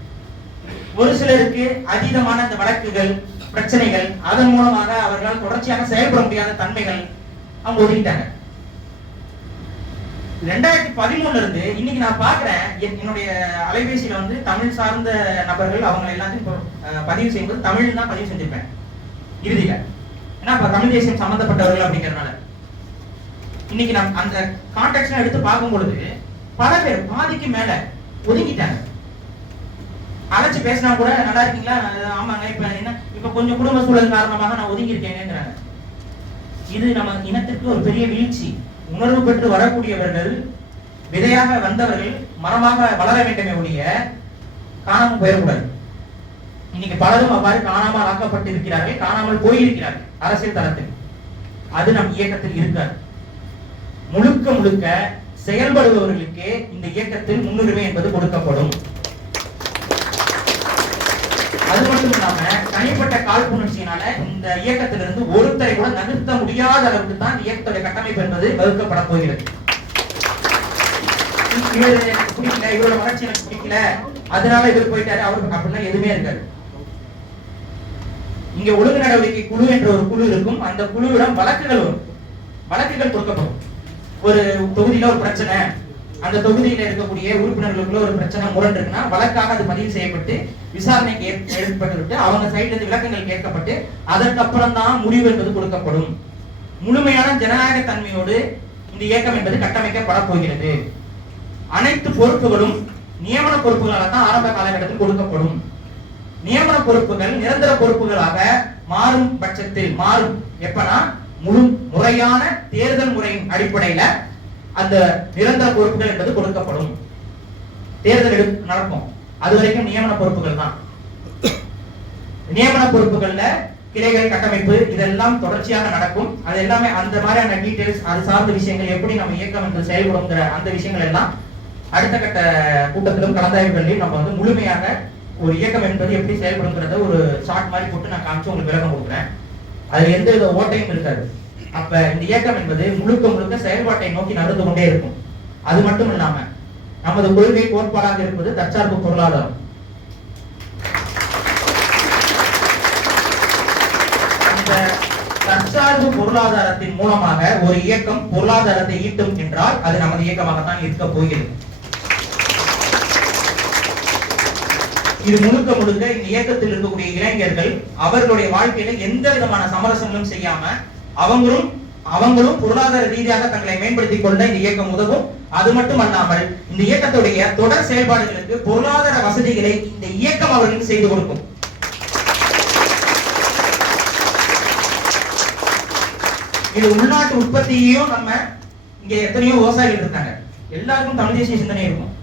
ஒரு சிலருக்கு அதீதமான அந்த வழக்குகள், பிரச்சனைகள், அதன் மூலமாக அவர்களால் தொடர்ச்சியாக செயல்பட முடியாத தன்மைகள் அவங்க ஒதுக்கிட்டாங்க. 2013 இருந்து இன்னைக்கு நான் பாக்குறேன், என்னுடைய அலைபேசியில வந்து தமிழ் சார்ந்த நபர்கள் அவங்க எல்லாத்தையும் பதிவு செய்யும்போது தமிழ் தான் பதிவு செஞ்சிருப்பேன் இறுதியில. ஏன்னா தமிழ் தேசியம் சம்பந்தப்பட்டவர்கள் அப்படிங்கறதுனால இன்னைக்கு நான் அந்த கான்டாக்ட் எடுத்து பார்க்கும் பொழுது பல பேர் பாதிக்கு மேல ஒதுங்கிட்டாங்க. அழைச்சு பேசினா கூட நல்லா இருக்கீங்களா, ஆமாங்க, இப்ப என்ன இப்ப கொஞ்சம் குடும்ப சூழல் காரணமாக நான் ஒதுங்கி இருக்கேங்கிறாங்க. இது நம்ம இனத்திற்கு ஒரு பெரிய வீழ்ச்சி. உணர்வு பெற்று வரக்கூடியவர்கள், விதையாக வந்தவர்கள் மரமாக வளர வேண்டுமே ஒழிய காணாமல் போயிடக்கூடாது. இன்னைக்கு பலரும் அவ்வாறு காணாமல் ஆக்கப்பட்டு இருக்கிறார்கள், காணாமல் போயிருக்கிறார்கள் அரசியல் தளத்தில். அது நம் இயக்கத்தில் இருக்காது. முழுக்க முழுக்க செயல்படுபவர்களுக்கு இந்த இயக்கத்தில் முன்னுரிமை என்பது கொடுக்கப்படும். அது மட்டும் இல்லாம தனிப்பட்ட காழ்ப்புணர்ச்சியினால இந்த இயக்கத்திலிருந்து ஒருத்தரை கூட நகர்த்த முடியாத அளவுக்கு தான் இந்த இயக்கத்துடைய கட்டமைப்பு என்பது வகுக்கப்பட போகிறது. இவரு பிடிக்கல, இவரோட வளர்ச்சி எனக்கு பிடிக்கல, அதனால இவர் போயிட்டாரு அவருக்கு அப்படின்னா எதுவுமே இருக்காது. இங்க ஒழுங்கு நடவடிக்கை குழு என்ற ஒரு குழு இருக்கும். அந்த குழுவிடம் வழக்குகள் கொடுக்கப்படும். ஒரு தொகுதியில ஒரு பிரச்சனை, அந்த தொகுதியில இருக்கக்கூடிய உறுப்பினர்களுக்குள்ள ஒரு பிரச்சனை முரண் இருக்குன்னா வழக்காக அது பதிவு செய்யப்பட்டு விசாரணைக்கு ஏற்பட்டு அவங்க சைட்ல இருந்து விளக்கங்கள் கேட்கப்பட்டு அதற்கப்புறம் தான் முடிவு என்பது கொடுக்கப்படும். முழுமையான ஜனநாயக தன்மையோடு இந்த இயக்கம் என்பது கட்டமைக்கப்பட போகிறது. அனைத்து பொறுப்புகளும் நியமன பொறுப்புகளாக தான் ஆரம்ப காலகட்டத்தில் கொடுக்கப்படும். நியமன பொறுப்புகள் நிரந்தர பொறுப்புகளாக மாறும் பட்சத்தில் மாறும் எப்பனா முறையான தேர்தல் முறையின் அடிப்படையில அந்த நிரந்தர பொறுப்புகள் என்பது கொடுக்கப்படும். தேர்தல் நடக்கும், அது வரைக்கும் நியமன பொறுப்புகள் தான். நியமன பொறுப்புகள்ல கிளைகள் கட்டமைப்பு இதெல்லாம் தொடர்ச்சியாக நடக்கும். அது எல்லாமே அந்த மாதிரியான டீடைல்ஸ், அது சார்ந்த விஷயங்கள் எப்படி நம்ம இயக்கம் என்று செயல்படுங்கிற அந்த விஷயங்கள் எல்லாம் அடுத்த கட்ட கூட்டத்திலும் கலந்தாய்வுகளிலும் நம்ம வந்து முழுமையாக ஒரு இயக்கம் என்பது எப்படி செயல்படுங்கிறத ஒரு ஷார்ட் மாதிரி போட்டு நான் காமிச்சு உங்களுக்கு விளக்கம் கொடுக்குறேன். அது எந்த வித ஓட்டையும் இருக்காது. அப்ப இந்த இயக்கம் என்பது முழுக்க செயல்பாட்டை நோக்கி நகர்ந்து கொண்டே இருக்கும். அது மட்டும் இல்லாம நமது கொள்கை கோட்பாடாக இருப்பது தற்சார்பு பொருளாதாரம். இந்த தற்சார்பு பொருளாதாரத்தின் மூலமாக ஒரு இயக்கம் பொருளாதாரத்தை ஈட்டும் என்றால் அது நமது இயக்கமாகத்தான் இருக்க போகிறது. இது முழுக்க இந்த இயக்கத்தில் இருக்கக்கூடிய இளைஞர்கள் அவர்களுடைய வாழ்க்கையில எந்த விதமான சமரசங்களும் செய்யாம அவங்களும் பொருளாதார ரீதியாக தங்களை மேம்படுத்திக் கொள்ள இந்த இயக்கம் உதவும். அது மட்டும் அல்லாமல் இந்த இயக்கத்துடைய தொடர் செயல்பாடுகளுக்கு பொருளாதார வசதிகளை இந்த இயக்கம் அவர்களுக்கு செய்து கொடுக்கும். இது உள்நாட்டு உற்பத்தியையும் நம்ம இங்க எத்தனையோ விவசாயிகள் இருக்காங்க, எல்லாருக்கும் தமிழ் தேசிய சிந்தனை இருக்கும்,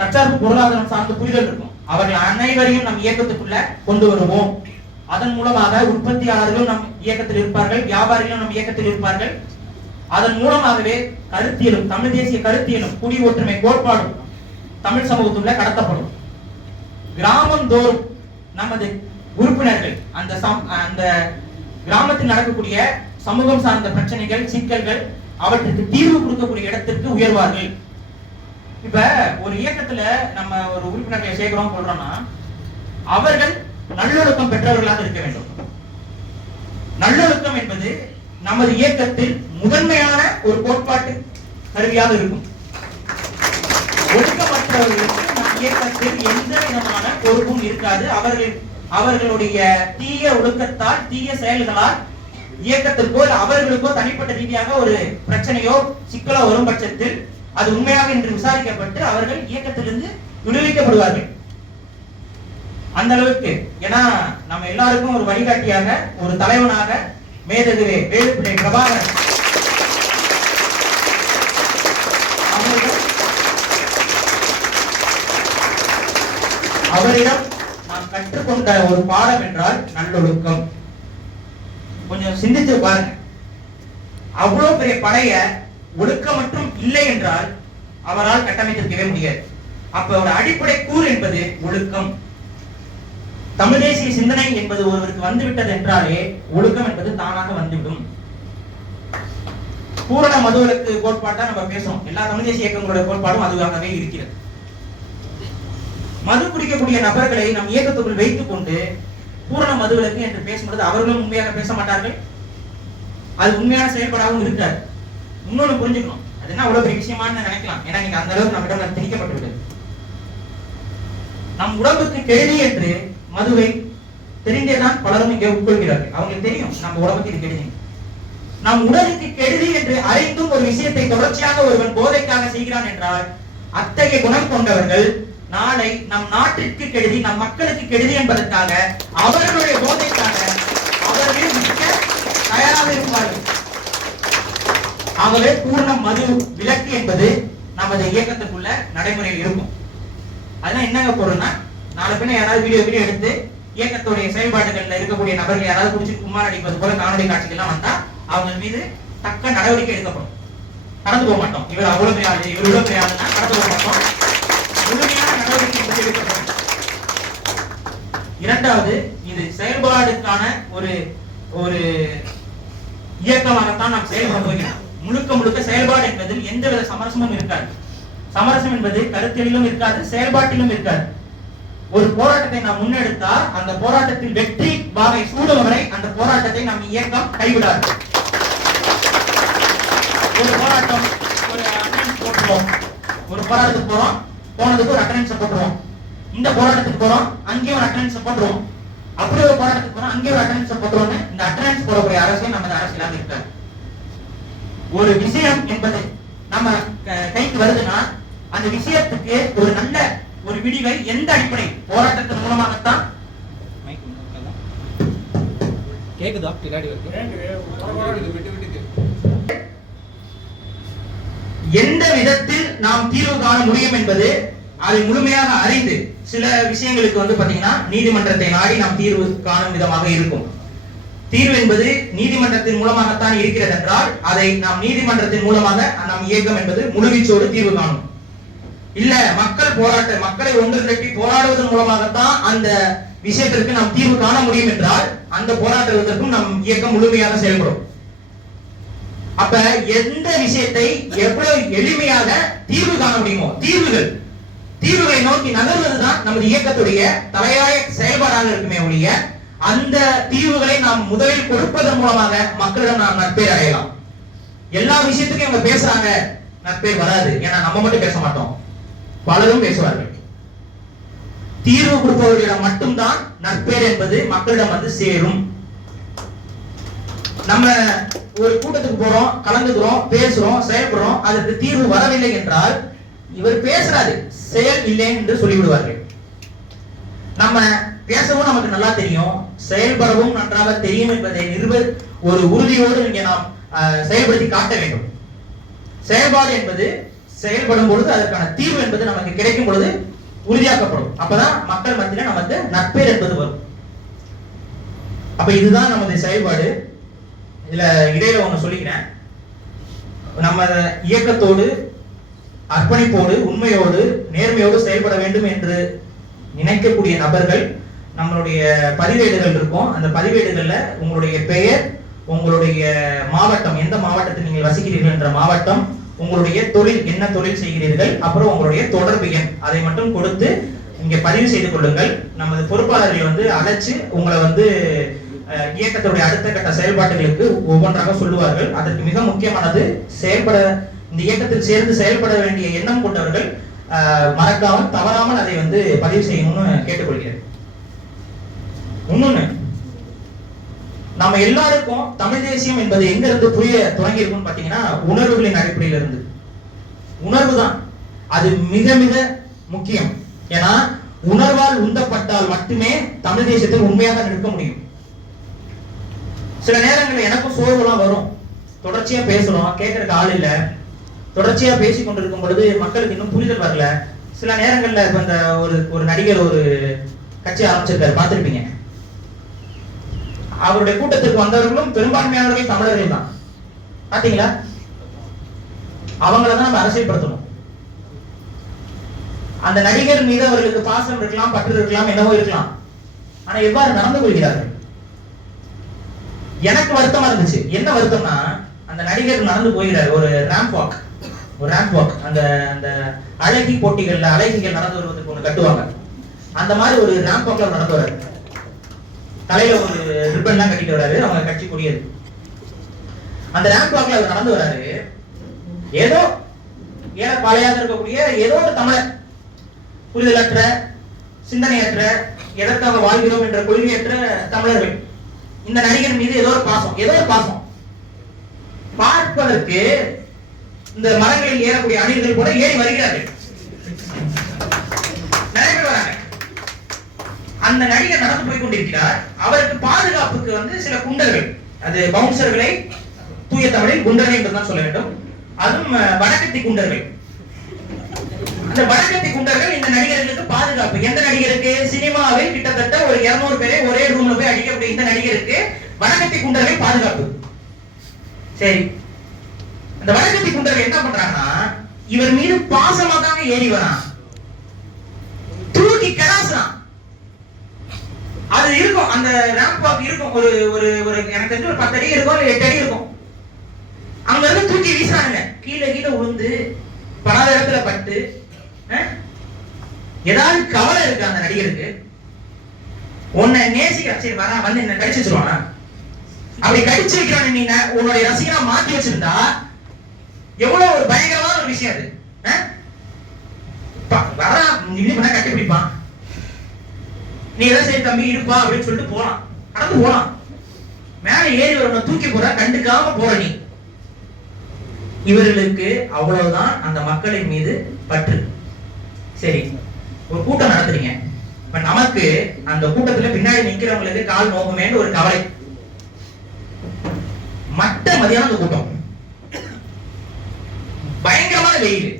தற்சார்பு பொருளாதாரம் சார்ந்த புரிதல் இருக்கும். அவர்கள் அனைவரையும் நம் இயக்கத்துக்குள்ள கொண்டு வருவோம். அதன் மூலமாக உற்பத்தியாளர்களும் நம் இயக்கத்தில் இருப்பார்கள், வியாபாரிகளும் நம் இயக்கத்தில் இருப்பார்கள். அதன் மூலமாகவே கருத்தியலும் தமிழ் தேசிய கருத்தியலும் குடி ஒற்றுமை கோட்பாடும் தமிழ் சமூகத்துள்ள கடத்தப்படும். கிராமம் தோறும் நமது உறுப்பினர்கள் அந்த கிராமத்தில் நடக்கக்கூடிய சமூகம் சார்ந்த பிரச்சனைகள், சிக்கல்கள், அவற்றுக்கு தீர்வு கொடுக்கக்கூடிய இடத்திற்கு உயர்வார்கள். இப்ப ஒரு இயக்கத்துல நம்ம ஒரு உறுப்பினர்களை சேர்க்கிறோம் சொல்றோம்னா அவர்கள் நல்லொழுக்கம் பெற்றவர்களாக இருக்க வேண்டும். நல்லொழுக்கம் என்பது நமது இயக்கத்தில் முதன்மையான ஒரு கோட்பாட்டு கருவியாக இருக்கும். ஒழுக்கமற்றவர்களுக்கு நம் இயக்கத்தில் எந்த விதமான பொறுப்பும் இருக்காது. அவர்களுடைய தீய ஒழுக்கத்தால், தீய செயல்களால் இயக்கத்திற்கோ அவர்களுக்கோ தனிப்பட்ட ரீதியாக ஒரு பிரச்சனையோ சிக்கலோ வரும் பட்சத்தில் அது உண்மையாக என்று விசாரிக்கப்பட்டு அவர்கள் இயக்கத்திலிருந்து விடுவிக்கப்படுவார்கள். அந்த அளவுக்கு, ஏன்னா நம்ம எல்லாருக்கும் ஒரு வழிகாட்டியாக, ஒரு தலைவனாக மேதகு வேலுப்பிள்ளை பிரபாகரன் அவரிடம் நாம் கற்றுக்கொண்ட ஒரு பாடம் என்றால் நல்லொழுக்கம். கொஞ்சம் சிந்தித்து பாருங்க. அவ்வளவு பெரிய படைய ஒழுக்கம் மட்டும் இல்லை என்றால் அவரால் கட்டமைத்திருக்கவே முடியாது. அப்ப ஒரு அடிப்படை கூறு என்பது ஒழுக்கம். தமிழ் தேசிய சிந்தனை என்பது ஒருவருக்கு வந்துவிட்டது என்றாலே ஒழுக்கம் என்பது தானாக வந்துவிடும். பூரண மதுவிலக்கு கோட்பாட்டா நம்ம பேசுறோம். எல்லா தமிழ் தேசிய இயக்கங்களோட கோட்பாடும் அதுவாகவே இருக்கிறது. மது குடிக்கக்கூடிய நபர்களை நம் இயக்கத்துக்குள் வைத்துக் கொண்டு பூரண மதுவிலக்கு என்று பேசும்போது அவர்களும் உண்மையாக பேச மாட்டார்கள். அது உண்மையான செயல்பாடாகவும் இருக்காது. இன்னொன்னு புரிஞ்சுக்கணும், அது என்ன அவ்வளவு பெரிய விஷயமானு நினைக்கலாம். ஏன்னா நீங்க அந்த அளவுக்கு நம்மிடம் திணிக்கப்பட்டு விட்டது. நம் உடம்புக்கு கெடுதி என்று மதுவை தெரிந்தேதான் பலரும் இங்கே உட்கொள்கிறார்கள். அவங்களுக்கு தெரியும் நம்ம உடம்புக்கு இது கெடுதி. நம் உடலுக்கு கெடுதி என்று அறிந்தும் ஒரு விஷயத்தை தொடர்ச்சியாக ஒருவன் போதைக்காக செய்கிறான் என்றால் அத்தகைய குணம் கொண்டவர்கள் நாளை நம் நாட்டிற்கு கெடுதி, நம் மக்களுக்கு கெடுதி என்பதற்காக அவர்களுடைய போதைக்காக அவர்கள் மிக்க தயாராக இருப்பார்கள். ஆகவே பூர்ண மது விலக்கு என்பது நமது இயக்கத்துக்குள்ள நடைமுறையில் இருக்கும். அதெல்லாம் என்னங்க பொருள்னா, நாளை பின்ன யாராவது வீடியோ எடுத்து இயக்கத்துடைய செயல்பாடுகள்ல இருக்கக்கூடிய நபர்கள் யாராவது குடிச்சு குமார் அடிப்பது போல காணொலி காட்சிகள்லாம் வந்தா அவங்க மீது தக்க நடவடிக்கை எடுக்கப்படும். கடந்து போக மாட்டோம். இவர் அவ்வளவு பெரிய ஆளு, இவர் இவ்வளவு பெரிய ஆளுன்னா கடந்து போக மாட்டோம். முழுமையான நடவடிக்கை எடுக்கப்படும். இரண்டாவது, இது செயல்பாடுக்கான ஒரு ஒரு இயக்கமாகத்தான் நாம் செயல்பட போகிறோம். முழுக்க முழுக்க செயல்பாடு என்பதில் எந்தவித சமரசமும் இருக்காது. சமரசம் என்பது கருத்திலும் இருக்காது, செயல்பாட்டிலும் இருக்காது. ஒரு போராட்டத்தை நாம் முன்னெடுத்தா அந்த போராட்டத்தில் வெற்றி வாகை சூடும் வரை அந்த போராட்டத்தை நம் இயக்கம் கைவிடாது. ஒரு போராட்டம், ஒரு அட்டெண்டன்ஸ் போட்டுருவோம். ஒரு போராட்டத்துக்கு போறோம், போனதுக்கு ஒரு அட்டெண்டன்ஸ் போட்டுருவோம். இந்த போராட்டத்துக்கு போறோம், அங்கேயும் ஒரு அட்டெண்டன்ஸ் போட்டுருவோம். அப்படி ஒரு போராட்டத்துக்கு போறோம், அங்கேயும் ஒரு அட்டெண்டன்ஸ் போட்டுருவோம். இந்த அட்டெண்டன்ஸ் போடக்கூடிய அரசியல் நமது அரசியலாக இருக்காது. ஒரு விஷயம் என்பது நம்ம கைக்கு வருதுன்னா அந்த விஷயத்துக்கு ஒரு நல்ல ஒரு விடிவை எந்த அடிப்படை போராட்டத்தின் மூலமாகத்தான் கேக்குதா பின்னாடி எந்த விதத்தில் நாம் தீர்வு காண முடியும் என்பது அதை முழுமையாக அறிந்து சில விஷயங்களுக்கு பாத்தீங்கன்னா நீதிமன்றத்தை நாடி நாம் தீர்வு காணும் விதமாக இருக்கும். தீர்வு என்பது நீதிமன்றத்தின் மூலமாகத்தான் இருக்கிறது என்றால் அதை நாம் நீதிமன்றத்தின் மூலமாக நம் இயக்கம் என்பது முழுவீச்சோடு தீர்வு காணும். இல்ல மக்களை ஒன்று திரட்டி போராடுவதன் மூலமாகத்தான் அந்த விஷயத்திற்கு நாம் தீர்வு காண முடியும் என்றால் அந்த போராட்டத்திற்கும் நம் இயக்கம் முழுமையாக செயல்படும். அப்ப எந்த விஷயத்தை எவ்வளவு எளிமையாக தீர்வு காண முடியுமோ தீர்வுகளை நோக்கி நகர்வதுதான் நமது இயக்கத்துடைய தலையாய செயல்பாடாக இருக்குமே ஒழிய அந்த தீர்வுகளை நாம் முதலில் கொடுப்பதன் மூலமாக மக்களிடம் நாம் நற்பேர் அடையலாம். எல்லா விஷயத்துக்கும் இவங்க பேசுறாங்க, நற்பேர் வராது. ஏன்னா நம்ம மட்டும் பேச மாட்டோம், பலரும் பேசுவார்கள். தீர்வு கொடுப்பவர்களிடம் மட்டும்தான் நற்பேர் என்பது மக்களிடம் சேரும். நம்ம ஒரு கூட்டத்துக்கு போறோம், கலந்துக்கிறோம், பேசுறோம், செயல்படுறோம், அதற்கு தீர்வு வரவில்லை என்றால் இவர் பேசுறாரு, செயல் இல்லை என்று சொல்லிவிடுவார்கள். நம்ம பேசவும் நமக்கு நல்லா தெரியும், செயல்படவும் நன்றாக தெரியும் என்பதை ஒரு உறுதியோடு நீங்க நாம் செயல்படுத்தி காட்ட வேண்டும். செயல்பாடு என்பது செயல்படும் பொழுது அதற்கான தீர்வு என்பது நமக்கு கிடைக்கும் பொழுது உறுதியாக்கப்படும். அப்பதான் மக்கள் மத்தியில நமக்கு நற்பேர் என்பது வரும். அப்ப இதுதான் நமது செயல்பாடு. இதுல இடையில ஒண்ணு சொல்லிக்கிறேன். நம்ம இயக்கத்தோடு அர்ப்பணிப்போடு உண்மையோடு நேர்மையோடு செயல்பட வேண்டும் என்று நினைக்கக்கூடிய நபர்கள் நம்மளுடைய பதிவேடுகள் இருக்கும். அந்த பதிவேடுகள்ல உங்களுடைய பெயர், உங்களுடைய மாவட்டம், எந்த மாவட்டத்தில் நீங்கள் வசிக்கிறீர்கள் என்ற மாவட்டம், உங்களுடைய தொழில், என்ன தொழில் செய்கிறீர்கள், அப்புறம் உங்களுடைய தொடர்பு எண், அதை மட்டும் கொடுத்து இங்க பதிவு செய்து கொள்ளுங்கள். நமது பொறுப்பாளர்கள் அழைச்சு உங்களை இயக்கத்துடைய அடுத்த கட்ட செயல்பாடுகளுக்கு ஒவ்வொன்றாக சொல்லுவார்கள். அதற்கு மிக முக்கியமானது இந்த இயக்கத்தில் சேர்ந்து செயல்பட வேண்டிய எண்ணம் கொண்டவர்கள் மறக்காமல் தவறாமல் அதை பதிவு செய்யணும்னு கேட்டுக்கொள்கிறேன். இன்னொன்னு, நம்ம எல்லாருக்கும் தமிழ் தேசியம் என்பது எங்க இருந்து புரிய தொடங்கி இருக்கும்னு பாத்தீங்கன்னா உணர்வுகளின் அடிப்படையில இருந்து. உணர்வு தான் அது மிக மிக முக்கியம். ஏன்னா உணர்வால் உந்தப்பட்டால் மட்டுமே தமிழ் தேசியத்தில் உண்மையாக நிற்க முடியும். சில நேரங்களில் எனக்கும் சோர்வுலாம் வரும். தொடர்ச்சியா பேசுறோம், கேட்கறதுக்கு ஆள் இல்ல, தொடர்ச்சியா பேசிக் கொண்டிருக்கும் பொழுது மக்களுக்கு இன்னும் புரிதல் வரல, சில நேரங்கள்ல இப்ப இந்த ஒரு நடிகர் ஒரு கட்சி ஆரம்பிச்சிருக்காரு, பார்த்திருப்பீங்க. அவருடைய கூட்டத்திற்கு வந்தவர்களும் பெரும்பான்மையானவர்கள் தமிழர்கள் தான். பாத்தீங்களா? அவங்களதான் நம்ம அரசியல்படுத்தணும். அந்த நடிகர் மீது அவர்களுக்கு பாசம் இருக்கலாம், பற்று இருக்கலாம், என்னவோ இருக்கலாம். ஆனா எவ்வாறு நடந்து கொள்கிறார்கள்? எனக்கு வருத்தமா இருந்துச்சு. என்ன வருத்தம்னா, அந்த நடிகர் நடந்து போகிறார் ஒரு ரேம்ப் வாக், அந்த அந்த அழகி போட்டிகள்ல அழகிகள் நடந்து வருவதற்கு ஒண்ணு கட்டுவாங்க. அந்த மாதிரி ஒரு ரேம்ப் வாக்ல நடந்து வர்றாரு. தலையில ஒரு ரிப்பன் எல்லாம் கட்டிட்டு வர்றாரு, அவங்க கட்சி கூடியது. அந்த ரேம்ப் வாக்ல அவர் நடந்து வர்றாரு. ஏதோ பாலையாக இருக்கக்கூடிய ஏதோ ஒரு தமிழர், புரிதலற்ற, சிந்தனையற்ற, எதற்காக வாழ்கிறோம் என்ற கொள்கையற்ற தமிழர்கள் இந்த நடிகர் மீது ஏதோ ஒரு பாசம் பார்ப்பதற்கு இந்த மரங்களில் ஏறக்கூடிய அணில்கள் கூட ஏறி வருகிறார்கள். நிறைய பேர் வராங்க. அந்த நடிகர் நடந்து போய் கொண்டிருக்கிறார். அவருக்கு பாதுகாப்புக்கு சில குண்டர்கள், அது பவுன்சர்களை தூய தமிழில் குண்டர்கள் என்றுதான் சொல்ல வேண்டும். அதுவும் வடக்கத்தி குண்டர்கள். அந்த வடக்கத்தி குண்டர்கள் இந்த நடிகர்களுக்கு பாதுகாப்பு. எந்த நடிகருக்கு? சினிமாவில் கிட்டத்தட்ட ஒரு 200 பேரை ஒரே ரூம்ல போய் அடிக்கக்கூடிய இந்த நடிகருக்கு வடக்கத்தி குண்டர்கள் பாதுகாப்பு. சரி, அந்த வடக்கத்தி குண்டர்கள் என்ன பண்றாங்கன்னா, இவர் மீது பாசமா தாங்க ஏறி வரான், தூக்கி கடாசுறான். அது இருக்கும், அந்த ரேம்ப் வாக் இருக்கும், ஒரு ஒரு ஒரு எனக்கு தெரிஞ்சு ஒரு 10 அடி இருக்கும், 8 அடி இருக்கும். அங்க இருந்து தூக்கி வீசுறாங்க. கீழே விழுந்து படாத இடத்துல பட்டு, ஏதாவது கவலை இருக்கு அந்த நடிகருக்கு? உன்னை நேசிக்கிற, சரி வரா வந்து என்ன கடிச்சு வச்சிருவானா? அப்படி கடிச்சு வைக்கிறான். நீ உன்னுடைய ரசிகனா மாத்தி வச்சிருந்தா எவ்வளவு ஒரு பயங்கரமான ஒரு விஷயம் அது. வரா இப்படி பண்ண கட்டி பிடிப்பான். நீ ஏதாவது சரி தம்பி இருப்பா அப்படின்னு சொல்லிட்டு போலாம், கடந்து போலாம். மேல ஏறி வரணும், தூக்கி போற, கண்டுக்காம போற நீ. இவர்களுக்கு அவ்வளவுதான் அந்த மக்களின் மீது பற்று. சரி, ஒரு கூட்டம் நடத்துறீங்க. இப்ப நமக்கு அந்த கூட்டத்துல பின்னாடி நிக்கிறவங்களுக்கு கால் நோக்குமேன்னு ஒரு கவலை. மட்ட மதியான கூட்டம், பயங்கரமான வெயில்,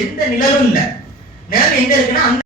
எந்த நிழலும் இல்ல. நிழல் எங்க இருக்குன்னா